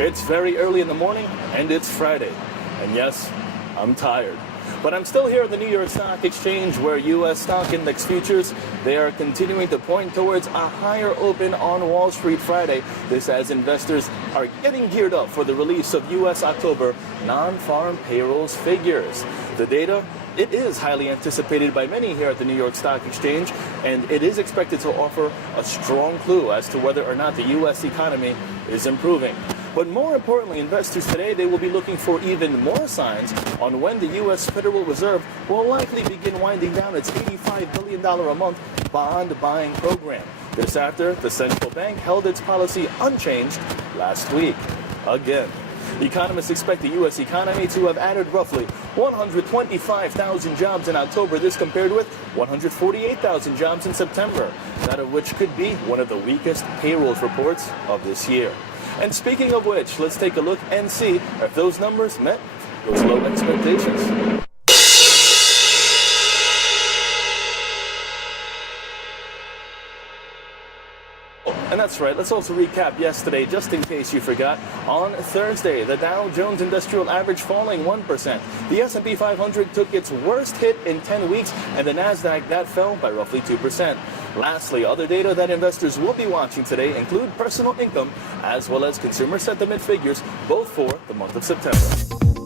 It's very early in the morning, and it's Friday. And yes, I'm tired. But I'm still here at the New York Stock Exchange, where U.S. stock index futures, they are continuing to point towards a higher open on Wall Street Friday. This as investors are getting geared up for the release of U.S. October non-farm payrolls figures. The data, it is highly anticipated by many here at the New York Stock Exchange, and it is expected to offer a strong clue as to whether or not the U.S. economy is improving. But more importantly, investors today, they will be looking for even more signs on when the U.S. Federal Reserve will likely begin winding down its $85 billion a month bond buying program. This after the central bank held its policy unchanged last week. Again, economists expect the U.S. economy to have added roughly 125,000 jobs in October. This compared with 148,000 jobs in September, that of which could be one of the weakest payrolls reports of this year. And speaking of which, let's take a look and see if those numbers met those low expectations. And that's right, let's also recap yesterday, just in case you forgot. On Thursday, the Dow Jones Industrial Average falling 1%. The S&P 500 took its worst hit in 10 weeks, and the Nasdaq, that fell by roughly 2%. Lastly, other data that investors will be watching today include personal income as well as consumer sentiment figures, both for the month of September.